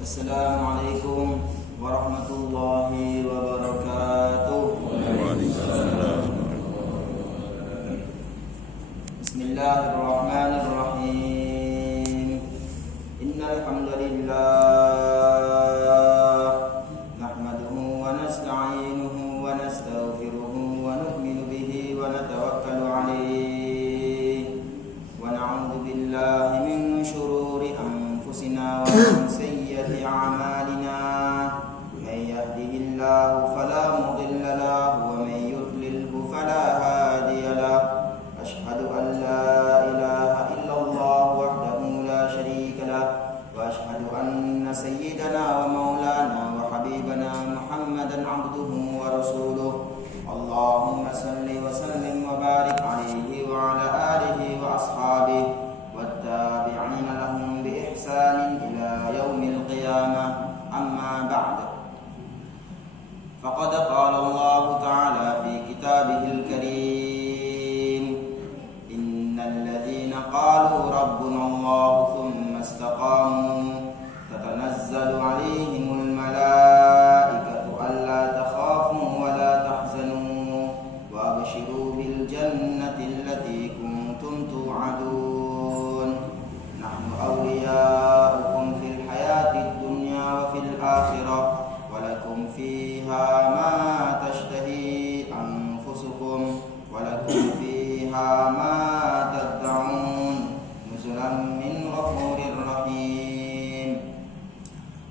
Assalamualaikum warahmatullahi wabarakatuh. Bismillahirrahmanirrahim. Innal hamdalillah nahmaduhu wa nasta'inuhu wa nastaghfiruhu wa nu'minu bihi wa natawakkalu alayhi wa na'udzu billahi min shururi anfusina wa min sayyiati a'malina. May yahdihillahu fala mudilla lahu wa may yudlilhu fala hadiya lahu. Ashhadu an la ilaha illallah wahdahu la syarika lah wa ashhadu anna sayyidana wa maulana wa habibana Muhammadan abduhu wa rasuluh. Allahumma salli wa sallim wa barik alaihi wa ala alihi wa ashabihi wattabi'ina lahum bi ihsanin ila yaumil qiyamah. Amma ba'd. Faqad qala Allah ta'ala fi kitabihil karim, innal ladzina qalu rabbuna Allah thumma istaqamu tatanazzalu 'alaihimul malaikatu alla takhafu wa la tahzanu wa abshiru bil jannati allati kuntum tu'adun. Nahnu awliya'ukum fil hayatid dunya wa fil akhirah wa lakum fiha ma tashtahi anfusukum wa lakum fiha ma tad'un nuzulan min ghafurir rahim.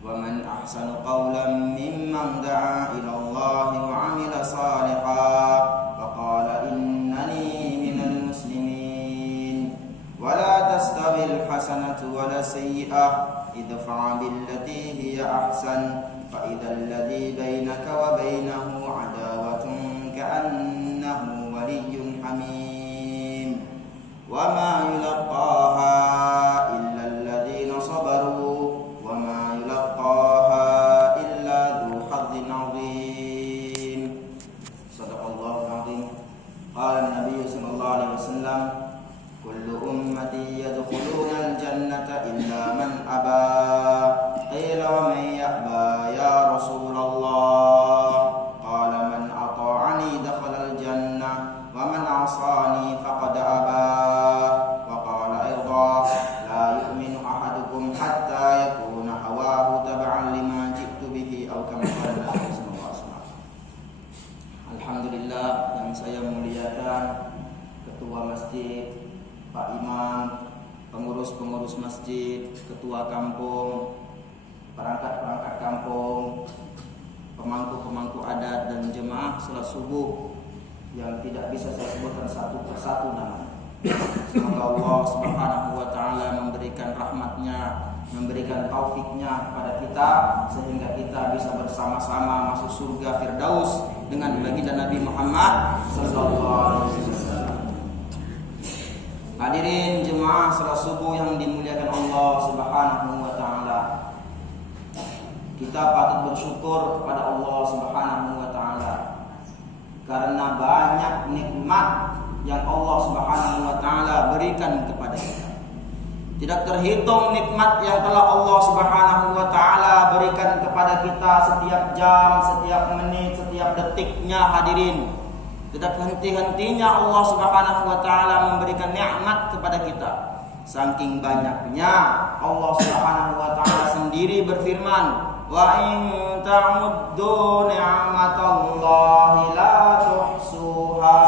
Wa man ahsanu qawlan mimman da'a ila Allah wa 'amila salihan wa qala innani minal muslimin. Wa la tastawil hasanatu wa la sayyi'ah idfa' billati hiya ahsan fa idzal ladzi bainaka wa bainahu 'adawatun ka'annahu waliyyun hamim. Wa ma yulaqaha illa alladhina sabaru wa ma yulaqaha illa dzu hazzin 'adzim. Shadaqallahu 'adzim. Qala an-nabiy sallallahu alaihi wasallam, kullu ummati yadkhuluna al-jannata illa man aba. Qila wa man ya'ba ya Rasulullah? Qala man ata'ani dakhala al-jannah wa man 'asani faqad aba. Wa qala aydan, la yu'minu ahadukum hatta yakuna hawahu tab'an lima ji'tu bihi aw kama qala Nabi sallallahu alaihi wasallam. Alhamdulillah, yang saya muliakan Ketua Masjid, Pak Imam, pengurus-pengurus masjid, ketua kampung, perangkat-perangkat kampung, pemangku-pemangku adat dan jemaah salat subuh yang tidak bisa saya sebutkan satu persatu namanya. Semoga Allah Subhanahu wa taala memberikan rahmatnya, memberikan taufiknya kepada kita sehingga kita bisa bersama-sama masuk surga Firdaus dengan baginda Nabi Muhammad sallallahu alaihi wasallam. Hadirin jemaah salat subuh yang dimuliakan Allah Subhanahu wa taala. Kita patut bersyukur kepada Allah Subhanahu wa taala karena banyak nikmat yang Allah Subhanahu wa taala berikan kepada kita. Tidak terhitung nikmat yang telah Allah Subhanahu wa taala berikan kepada kita setiap jam, setiap menit, setiap detiknya hadirin. Tidak henti-hentinya Allah Subhanahu wa taala memberikan nikmat kepada kita. Saking banyaknya Allah Subhanahu wa taala sendiri berfirman, wa in ta'uddu ni'matallahi la tuhsuha.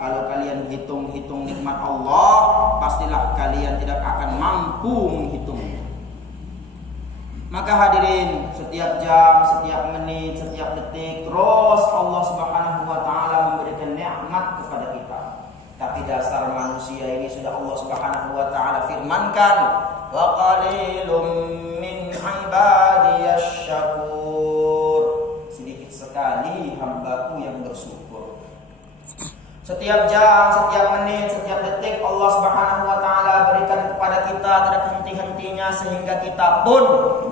Kalau kalian hitung-hitung nikmat Allah, pastilah kalian tidak akan mampu menghitungnya. Maka hadirin, setiap jam, setiap menit, setiap detik terus Allah Subhanahu wa taala memberikan nikmat kepada kita. Tapi dasar manusia ini sudah Allah Subhanahu wa taala firmankan, wa qalilum min ibadiyasy syakur. Sedikit sekali hambaku yang bersyukur. Setiap jam, setiap menit, setiap detik Allah Subhanahu wa taala berikan kepada kita tidak henti-hentinya sehingga kita pun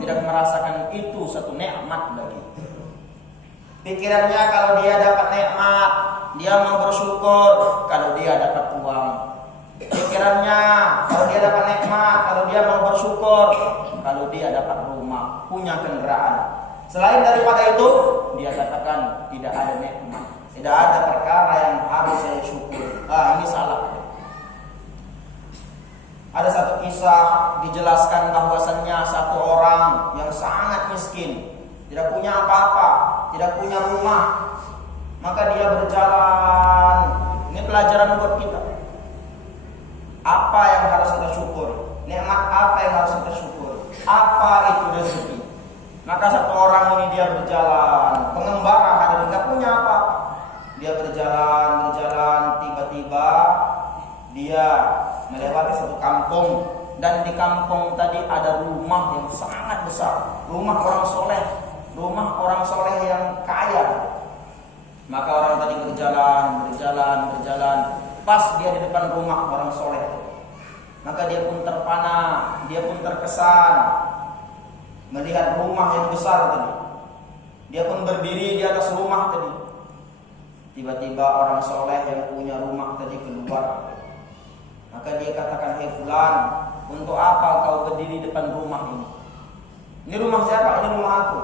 tidak merasakan itu satu nikmat bagi. Pikirannya kalau dia dapat nikmat, dia mau bersyukur kalau dia dapat uang. Pikirannya kalau dia dapat nikmat, kalau dia mau bersyukur kalau lalu dia dapat rumah, punya kendaraan. Selain daripada itu, dia katakan tidak ada nikmat, tidak ada perkara yang harus saya syukur. Ini salah. Ada satu kisah dijelaskan bahwasannya satu orang yang sangat miskin, tidak punya apa-apa, tidak punya rumah, maka dia berjalan. Ini pelajaran buat kita. Apa yang harus kita syukur? Nikmat apa yang harus kita syukur? Apa itu rezeki? Maka satu orang ini dia berjalan, pengembara, hadirin, nggak punya apa-apa. Dia berjalan, tiba-tiba dia melewati satu kampung, dan di kampung tadi ada rumah yang sangat besar, rumah orang soleh yang kaya. Maka orang tadi berjalan, pas dia di depan rumah orang soleh, maka dia pun terpana, dia pun terkesan melihat rumah yang besar tadi. Dia pun berdiri di atas rumah tadi. Tiba-tiba orang soleh yang punya rumah tadi keluar. Maka dia katakan, "Hei fulan, untuk apa kau berdiri depan rumah ini? Ini rumah siapa? Ini rumah aku.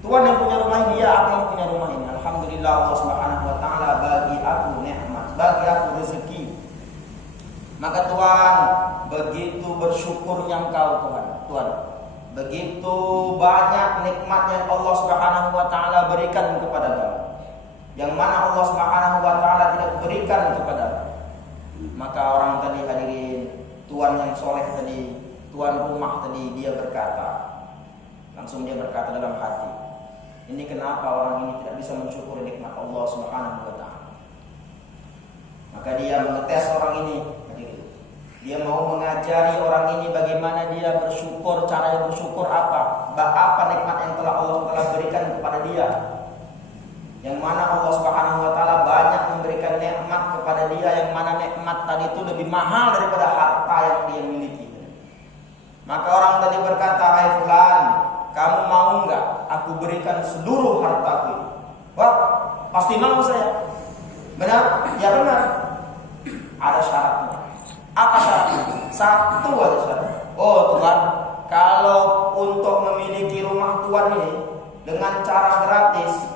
Tuhan yang punya rumah ini, ya aku yang punya rumah ini. Alhamdulillah Allah Subhanahu wa taala bagi aku nikmat, bagi aku rezeki." Maka Tuhan, begitu bersyukurnya engkau Tuhan. Begitu banyak nikmat yang Allah Subhanahu wa taala berikan kepada kamu, yang mana Allah Subhanahu wa taala tidak berikan kepada kamu. Maka orang tadi, hadirin, tuan yang soleh tadi, tuan rumah tadi, dia berkata, langsung dia berkata dalam hati, ini kenapa orang ini tidak bisa mensyukuri nikmat Allah Subhanahu wa taala? Maka dia mengetes orang ini, hadirin. Dia mau mengajari orang ini bagaimana dia bersyukur, cara bersyukur apa nikmat yang telah Allah telah berikan kepada dia. Yang mana Allah Subhanahu wa taala banyak memberikan nikmat kepada dia, yang mana nikmat tadi itu lebih mahal daripada harta yang dia miliki. Maka orang tadi berkata, "Hai fulan, kamu mau enggak aku berikan seluruh hartaku ini?" Wah, pasti mau saya. Benar? Ya benar. Ada syaratnya. Apa syaratnya? Satu aja syarat. Oh Tuhan, kalau untuk memiliki rumah Tuhan ini dengan cara gratis,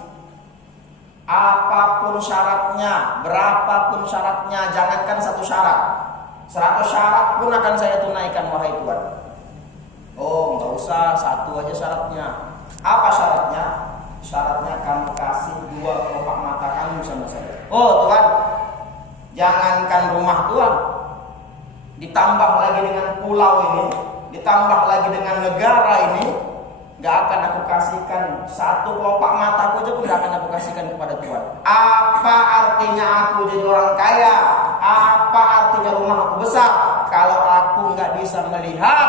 apapun syaratnya, berapapun syaratnya, jangankan satu syarat, 100 syarat pun akan saya tunaikan, wahai Tuhan. Oh, nggak usah, satu aja syaratnya. Apa syaratnya? Syaratnya kamu kasih 2 kelopak mata kamu sama saya. Oh Tuhan, jangankan rumah Tuhan, ditambah lagi dengan pulau ini, ditambah lagi dengan negara ini, gak akan aku kasihkan 1 kelopak mataku aja pun gak akan aku kasihkan kepada Tuhan. Apa artinya aku jadi orang kaya? Apa artinya rumah aku besar kalau aku gak bisa melihat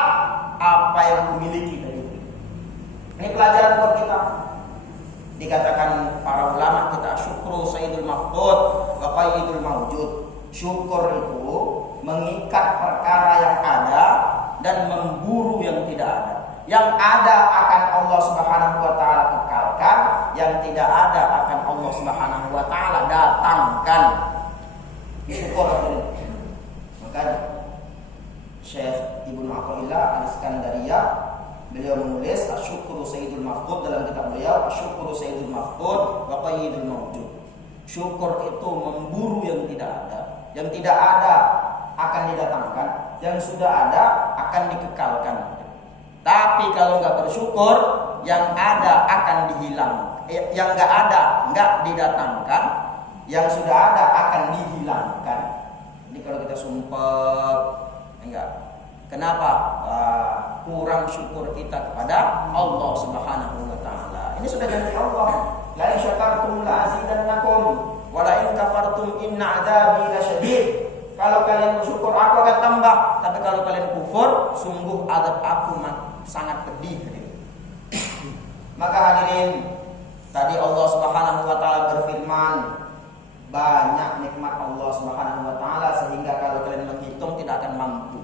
apa yang aku miliki tadi? Ini pelajaran buat kita. Dikatakan para ulama kita, syukru sayyidul mafqud wa qayyidul mawjud. Syukur itu mengikat perkara yang ada dan memburu yang tidak ada. Yang ada akan Allah Subhanahu wa taala kekalkan, yang tidak ada akan Allah Subhanahu wa taala datangkan. Syukur ini. Maka Syekh Ibnu Athaillah Al-Iskandariyah, beliau menulis Asyukru Sayyidul Mafqud dalam kitab beliau, Asyukru Sayyidul Mafqud wa Qayyidul Mawjud. Syukur itu memburu yang tidak ada. Yang tidak ada akan didatangkan, yang sudah ada akan dikekalkan. Tapi kalau nggak bersyukur, yang ada akan dihilang. Yang nggak ada nggak didatangkan, yang sudah ada akan dihilangkan. Jadi kalau kita sumpah, enggak. Kenapa? Kurang syukur kita kepada Allah Subhanahu wa taala. Ini sudah janji Allah. La in syakartum la azidannakum wa la in kafartum inna adzabi lasyadid. Kalau kalian bersyukur aku akan tambah, tapi kalau kalian kufur, sungguh azab aku sangat pedih. Maka hadirin, tadi Allah Subhanahu wa taala berfirman, banyak nikmat Allah Subhanahu wa taala sehingga kalau kalian menghitung tidak akan mampu.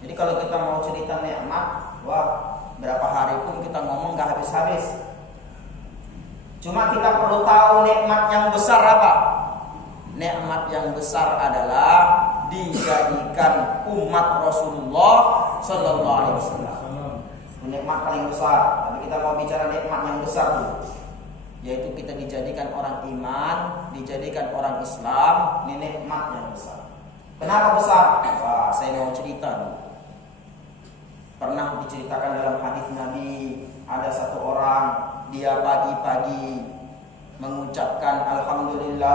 Jadi kalau kita mau cerita nikmat, wah, berapa hari pun kita ngomong gak habis-habis. Cuma kita perlu tahu nikmat yang besar apa? Nikmat yang besar adalah dijadikan umat Rasulullah Sallallahu Alaihi Wasallam. Nikmat paling besar. Tapi kita mau bicara nikmat yang besar dulu, yaitu kita dijadikan orang iman, dijadikan orang Islam. Ini nikmat yang besar. Kenapa besar? Wah, saya mau cerita dulu. Pernah diceritakan dalam hadis Nabi, ada satu orang, dia pagi-pagi mengucapkan alhamdulillah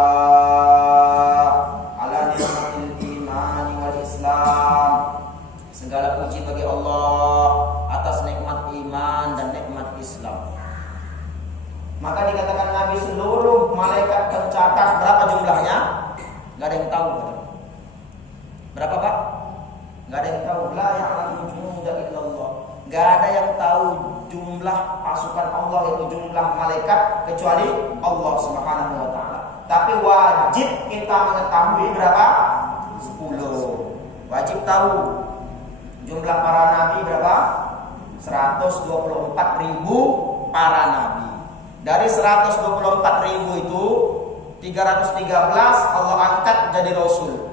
ala ni'matil imani wal Islam. Segala puji bagi Allah atas nikmat iman dan nikmat Islam. Maka dikatakan Nabi, seluruh malaikat pencatat, berapa jumlahnya? Gak ada yang tahu. Berapa Pak? Gak ada yang tahu. La ya'lamu junuda illallah. Gak ada yang tahu jumlah pasukan Allah, itu jumlah malaikat, kecuali Allah Subhanahu wa ta'ala. Tapi wajib kita mengetahui berapa? 10. Wajib tahu jumlah para nabi berapa? 124.000 para nabi. Dari 124.000 itu 313 Allah angkat jadi rasul.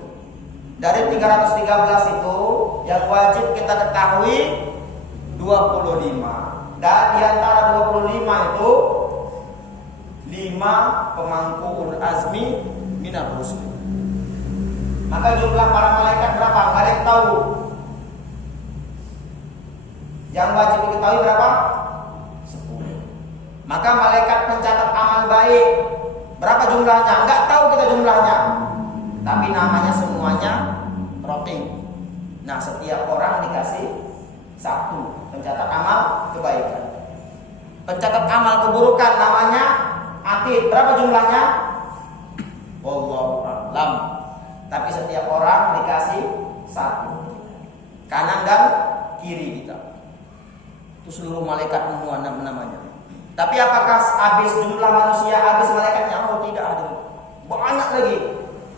Dari 313 itu yang wajib kita ketahui 25. Dan di antara 25 itu 5 pemangku ulul azmi minar rusul. Maka jumlah para malaikat berapa? Enggak ada yang tahu. Yang wajib diketahui berapa? 10. Maka malaikat pencatat amal baik berapa jumlahnya? Enggak tahu kita jumlahnya. Tapi namanya semuanya raqib. Nah, setiap orang dikasih satu pencatat amal kebaikan. Pencatat amal keburukan namanya atid. Berapa jumlahnya? Wallahu a'lam. Tapi setiap orang dikasih satu, kanan dan kiri kita. Itu seluruh malaikat semua namanya. Tapi apakah habis jumlah manusia, habis malaikatnya? Oh tidak, ada banyak lagi.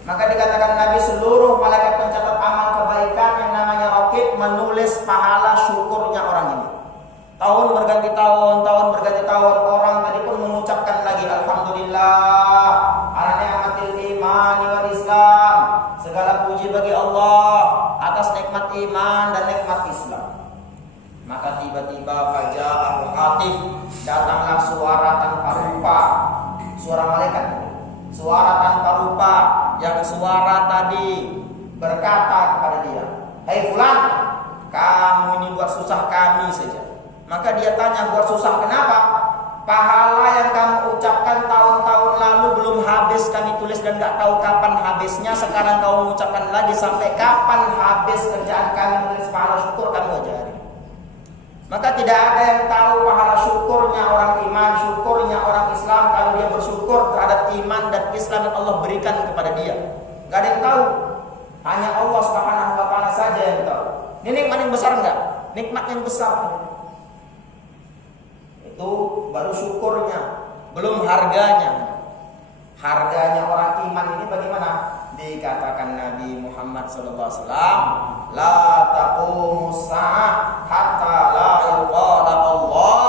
Maka dikatakan Nabi, seluruh malaikat pencatat amal kebaikan yang namanya raqib menulis pahala syukurnya orang ini. Tahun berganti tahun, orang tadi pun mengucapkan lagi alhamdulillah ala ni'matil imani wal Islam. Segala puji bagi Allah atas nikmat iman dan nikmat Islam. Maka tiba-tiba faja'al hatif, datanglah suara tanpa rupa, suara malaikat, suara tanpa rupa, yang suara tadi berkata kepada dia, "Hei fulan, kamu ini buat susah kami saja." Maka dia tanya, buat susah kenapa? Pahala yang kamu ucapkan tahun-tahun lalu belum habis kami tulis dan gak tahu kapan habisnya. Sekarang kau mengucapkan lagi, sampai kapan habis kerjaan kami menulis pahala syukur kamu ajari. Maka tidak ada yang tahu pahala syukurnya orang iman, syukurnya orang Islam kalau dia bersyukur terhadap iman dan Islam yang Allah berikan kepada dia. Gak ada yang tahu, hanya Allah Subhanahu wa ta'ala saja yang tahu. Ini nikmat yang besar enggak? Nikmat yang besar. Itu baru syukurnya, belum harganya. Harganya orang iman ini bagaimana? Dikatakan Nabi Muhammad SAW, la taqumus sa'ah hatta la yuqala Allah.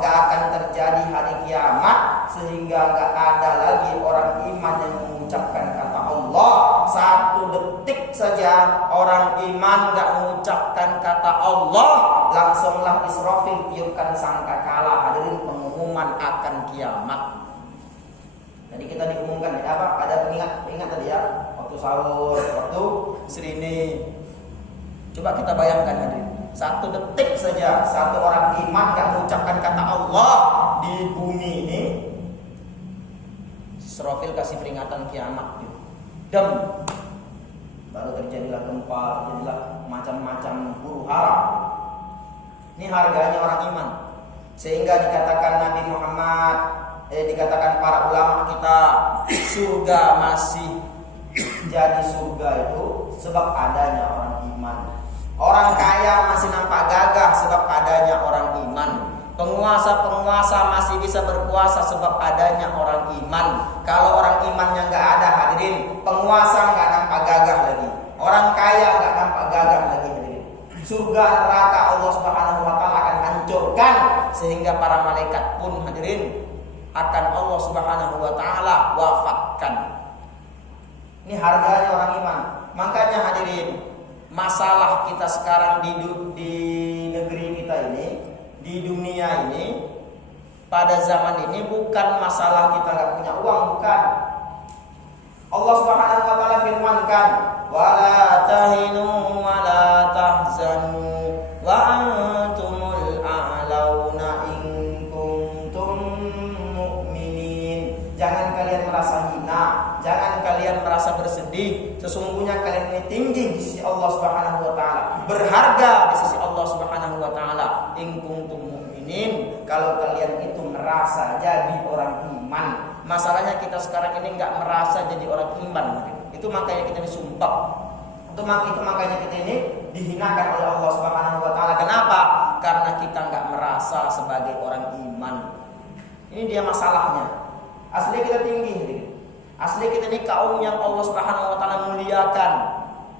Enggak akan terjadi hari kiamat sehingga enggak ada lagi orang iman yang mengucapkan kata Allah. Satu detik saja orang iman enggak mengucapkan kata Allah, langsunglah Israfil tiupkan sangkakala. Hadirin, pengumuman akan kiamat. Jadi kita diumumkan apa? Ada pengingat tadi ya, waktu sahur, waktu serini. Coba kita bayangkan hadirin, satu detik saja satu orang iman gak mengucapkan kata Allah di bumi ini, Israfil kasih peringatan kiamat. Dem, baru terjadilah gempa, terjadilah macam-macam huru hara. Ini harganya orang iman. Sehingga dikatakan Nabi Muhammad, dikatakan para ulama kita, surga masih jadi surga itu sebab adanya orang iman. Orang kaya masih nampak gagah sebab adanya orang iman. Penguasa-penguasa masih bisa berkuasa sebab adanya orang iman. Kalau orang imannya nggak ada, hadirin, penguasa nggak nampak gagah lagi, orang kaya nggak nampak gagah lagi, hadirin. Surga neraka Allah Subhanahu wa ta'ala akan hancurkan, sehingga para malaikat pun, hadirin, akan Allah Subhanahu wa ta'ala wafatkan. Ini harganya orang iman. Makanya hadirin, masalah kita sekarang di negeri kita ini, di dunia ini, pada zaman ini bukan masalah kita nggak punya uang, bukan. Allah Subhanahu wa taala firmankan, "Wala tahinu wala tahzanu wa antumul a'launa in kuntum mu'minin." Jangan kalian merasa hina, jangan kalian merasa bersedih. Sesungguhnya kalian ini tinggi di sisi Allah Subhanahu wa taala, berharga di sisi Allah Subhanahu wa taala. In kuntum mu'minin, kalau kalian itu merasa jadi orang iman. Masalahnya kita sekarang ini nggak merasa jadi orang iman. Itu makanya kita disumpah. Itu makanya kita ini dihinakan oleh Allah Subhanahu wa taala. Kenapa? Karena kita nggak merasa sebagai orang iman. Ini dia masalahnya. Asli kita tinggi. Asli kita ini kaum yang Allah Subhanahu wa taala muliakan.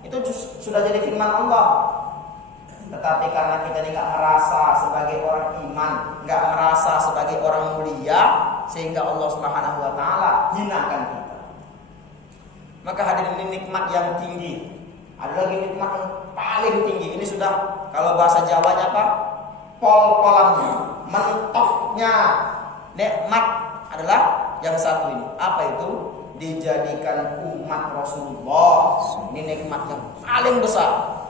Itu sudah jadi firman Allah. Tetapi karena kita ini nggak merasa sebagai orang iman, nggak merasa sebagai orang mulia, sehingga Allah Subhanahu wa taala hinakan kita. Maka hadirin, ini nikmat yang tinggi. Ada lagi nikmat yang paling tinggi. Ini sudah, kalau bahasa Jawanya apa? Pol-polannya, mentoknya. Nikmat adalah yang satu ini. Apa itu? Dijadikan umat Rasulullah. Ini nikmat yang paling besar.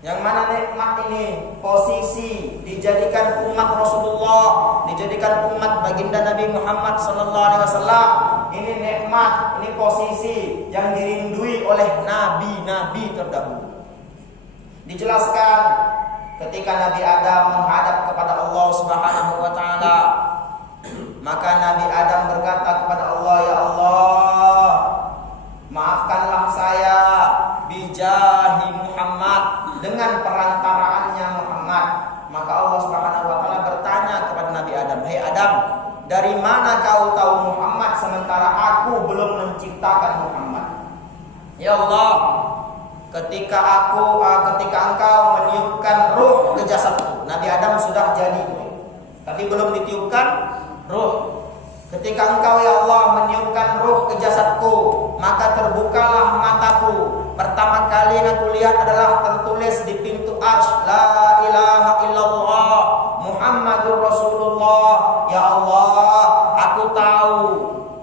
Yang mana nikmat ini? Posisi dijadikan umat Rasulullah, dijadikan umat baginda Nabi Muhammad sallallahu alaihi wasallam. Ini nikmat, ini posisi yang dirindui oleh nabi-nabi terdahulu. Dijelaskan ketika Nabi Adam menghadap kepada Allah Subhanahu wa taala, maka Nabi Adam berkata kepada Allah, "Ya Allah, maafkanlah saya bijahi Muhammad, dengan perantaraannya Muhammad." Maka Allah Subhanahu wa taala bertanya kepada Nabi Adam, "Hei Adam, dari mana kau tahu Muhammad sementara aku belum menciptakan Muhammad?" "Ya Allah, ketika engkau meniupkan ruh ke jasadku." Nabi Adam sudah jadi, tapi belum ditiupkan ruh. "Ketika engkau ya Allah meniupkan ruh ke jasadku, maka terbukalah mataku. Pertama kali yang aku lihat adalah tertulis di pintu arsy, la ilaha illallah Muhammadur Rasulullah. Ya Allah, aku tahu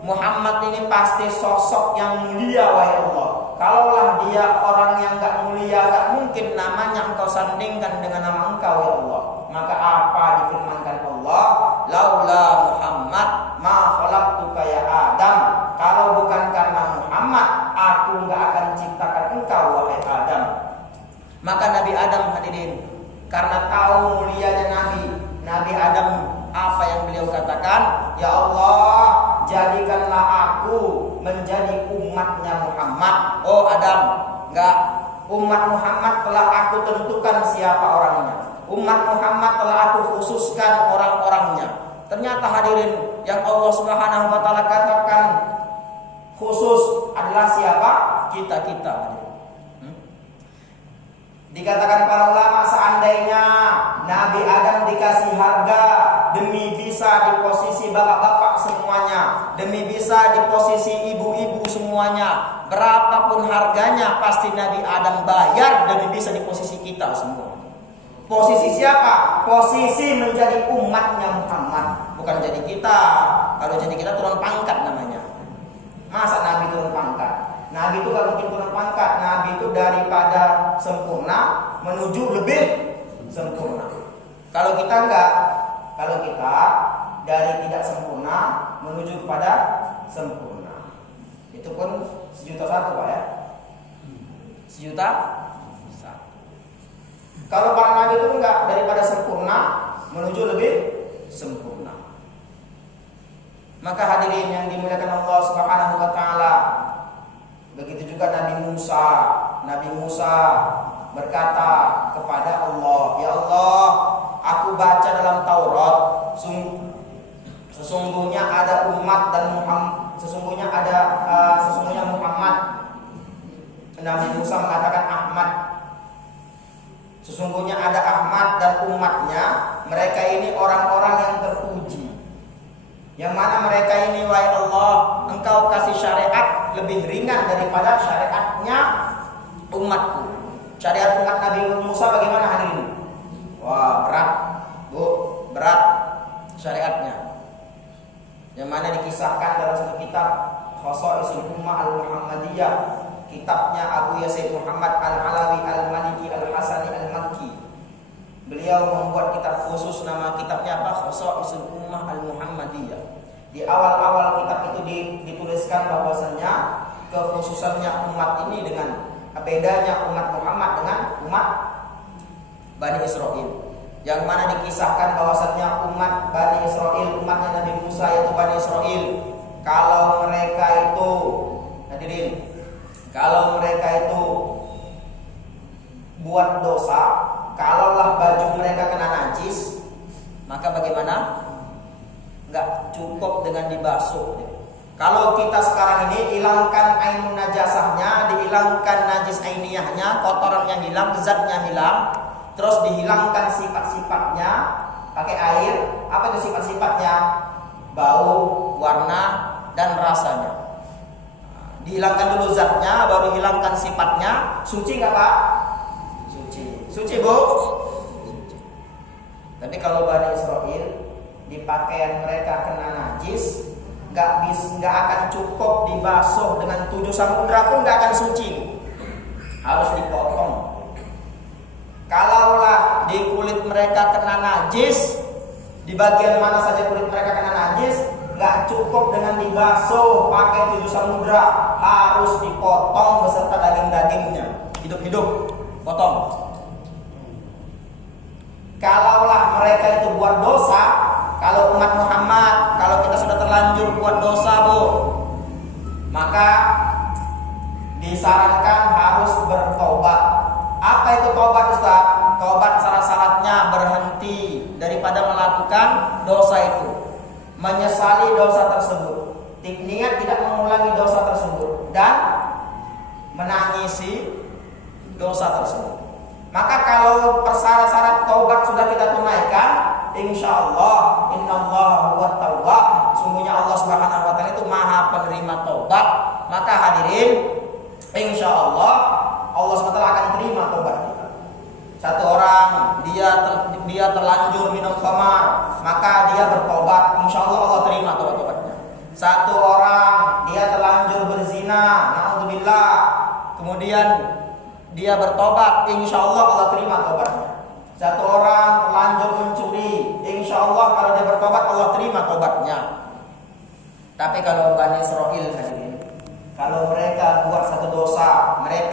Muhammad ini pasti sosok yang mulia, wahai Allah. Kalaulah dia orang yang gak mulia, gak mungkin namanya engkau sandingkan dengan nama engkau, ya Allah. Maka apa difirmankan Allah? Laula Muhammad ma khalaqtuka ya Adam. Kalau bukan karena Muhammad, aku gak akan ciptakan engkau, wahai Adam. Maka Nabi Adam, hadirin, karena tahu mulianya Nabi Adam, apa yang beliau katakan? Ya Allah, jadikanlah aku menjadi umatnya Muhammad. Oh Adam, enggak, umat Muhammad telah aku tentukan siapa orangnya. Umat Muhammad telah aku khususkan orang-orangnya. Ternyata hadirin, yang Allah Subhanahu wa taala katakan khusus adalah siapa? Kita. Dikatakan para ulama, seandainya Nabi Adam dikasih harga demi bisa di posisi bapak-bapak semuanya, demi bisa di posisi ibu-ibu semuanya, berapapun harganya pasti Nabi Adam bayar demi bisa di posisi kita semua. Posisi siapa? Posisi menjadi umatnya Muhammad, bukan jadi kita. Kalau jadi kita turun pangkat namanya. Masa Nabi turun pangkat? Nabi itu gak mungkin turun pangkat. Nabi itu daripada sempurna menuju lebih sempurna. Kalau kita enggak, kalau kita dari tidak sempurna menuju kepada sempurna. Itu pun 1.000.001 Pak ya. 1.000.001. Kalau para nabi itu enggak, daripada sempurna menuju lebih sempurna. Maka hadirin yang dimuliakan Allah Subhanahu wa taala, begitu juga Nabi Musa berkata kepada Allah, "Ya Allah, aku baca dalam Taurat sesungguhnya ada umat dan sesungguhnya Muhammad." Nabi Musa mengatakan Ahmad. Sesungguhnya ada Ahmad dan umatnya, mereka ini orang-orang yang terpuji. Yang mana mereka ini, wahai Allah, engkau kasih syariat lebih ringan daripada syariatnya umatku. Syariat umat Nabi Musa bagaimana hadirin? Wah, berat, Bu, berat syariatnya. Yang mana dikisahkan dalam satu kitab Khosaisul Ummah Al-Muhammadiyah, kitabnya Abu Yazid Muhammad Al-Alawi Al-Maliki Al-Hasani Al-Makki. Beliau membuat kitab khusus, nama kitabnya apa? Khosaisul Ummah Al-Muhammadiyah. Di awal-awal kitab itu dituliskan bahwasannya kekhususannya umat ini dengan bedanya umat Muhammad dengan umat Bani Israel, yang mana dikisahkan bahwasannya umat Bani Israel, umatnya Nabi Musa yaitu Bani Israel, kalau mereka itu hadirin, kalau mereka itu buat dosa, kalaulah baju mereka kena najis, maka bagaimana? Enggak cukup dengan dibasuh. Kalau kita sekarang ini hilangkan ainun najasahnya, dihilangkan najis ainiyahnya, kotorannya hilang, zatnya hilang, terus dihilangkan sifat-sifatnya pakai air. Apa itu sifat-sifatnya? Bau, warna, dan rasanya. Dihilangkan dulu zatnya, baru hilangkan sifatnya. Suci nggak Pak? Suci. Suci Bu? Suci. Tapi kalau Bani Israel di pakaian mereka kena najis, nggak akan cukup dibasuh dengan 7 samudra pun nggak akan suci, harus dipotong. Kalaulah di kulit mereka kena najis, di bagian mana saja kulit mereka kena najis, nggak cukup dengan dibasuh pakai 7 samudra, harus dipotong beserta daging-dagingnya, hidup-hidup, potong. Kalaulah mereka itu buat dosa, kalau umat Muhammad, kalau kita sudah terlanjur buat dosa Bu, maka disarankan harus bertobat. Apa itu tobat Ustaz? Tobat syarat-syaratnya berhenti daripada melakukan dosa itu, menyesali dosa tersebut, niat tidak mengulangi dosa tersebut, dan menangisi dosa tersebut. Maka kalau persyarat-syarat taubat sudah kita tunaikan, insyaallah innallaha huwat tawwab, sungguhnya Allah Subhanahu wa taala itu Maha penerima taubat. Maka hadirin, insyaallah Allah SWT akan terima taubat kita. Satu orang dia terlanjur minum khamar, maka dia bertobat, insyaallah Allah terima taubatnya. Satu orang dia terlanjur berzina, naudzubillah, kemudian dia bertobat, insyaallah Allah terima taubatnya. Satu orang terlanjur mencuri, insyaallah kalau dia bertobat Allah terima taubatnya. Tapi kalau Bani Israel hadirin, kalau mereka buat satu dosa, mereka